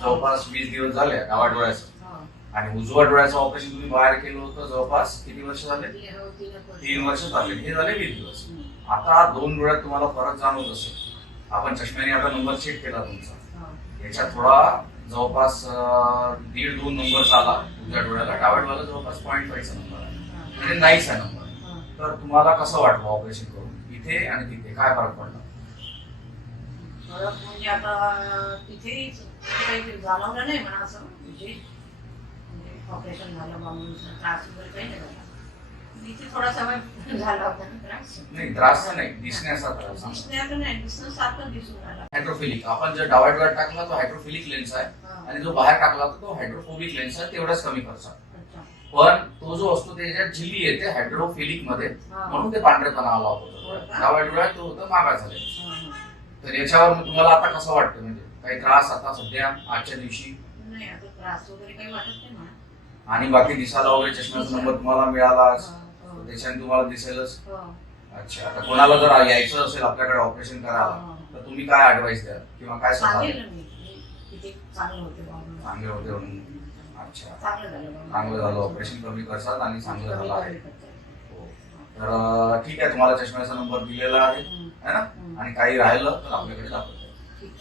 जवळपास 20 दिवस झाले डाव्या डोळ्याचं, आणि उजव्या डोळ्याचं ऑपरेशन तुम्ही बाहेर केलं होतं जवळपास किती वर्ष झाले? 3 वर्ष झाले. हे झाले 20 दिवस. आता 2 डोळ्यात तुम्हाला फरक जाणवत असेल. आपण चष्म्याने आता नंबर चेक केला तुमचा, याच्यात थोडा जवळपास 1.5-2 नंबर आला उजव्या डोळ्याला, डाव्या डोळ्याला जवळपास 0.5चा नंबर आहे, म्हणजे नाहीच आहे नंबर. तर तुम्हाला कसं वाटलं ऑपरेशन करून इथे आणि तिथे काय फरक पडला? म्हणजे आता तिथे काही जाणवलं नाही म्हणा असं, म्हणजे ऑपरेशन झालं म्हणून त्रास वगैरे काही नाही झाला. इथे थोडासा वेळ झाला होता ना त्रास. नाही त्रास नाही, दिसण्याचा त्रास. दिसण्याचं नाही, दिसणं सारखं दिसून राहिला. हायड्रोफिलिक, आपण जर डाव्या डोळ्यात टाकला तो हायड्रोफिलिक लेन्स आहे, आणि जो बाहेर टाकला तो हायड्रोफोबिक लेन्स आहे. तेवढाच कमी खर्च, पण तो जो असतो त्याच्यात झिल्ली येते हायड्रोफिलिक मध्ये, म्हणून ते पांढरेपणा आला होता. डाव्या डोळ्यात तो होता मागाचा लेन्स. तर याच्यावर तुम्हाला आता कसं वाटतं, म्हणजे काही त्रास आता सध्या आजच्या दिवशी? नाही, आता त्रास वगैरे काही वाटत नाही मला. आणि बाकी दिसायला वगैरे चष्म्याचा नंबर तुम्हाला मिळाला, त्याच्याने तुम्हाला दिसेलच. अच्छा, आता कोणाला जर यायचं असेल आपल्याकडे ऑपरेशन करायला, तर तुम्ही काय ऍडवाइस द्याल किंवा काय सल्ला द्याल? चांगले होते म्हणून. अच्छा, चांगलं झालं, ऑपरेशन कमी खर्चात आणि चांगलं झालं आहे. हो, तर ठीक आहे, तुम्हाला चष्म्याचा नंबर दिलेला आहे ना, आणि काही राहिलं तर आपल्याकडे दाखवा.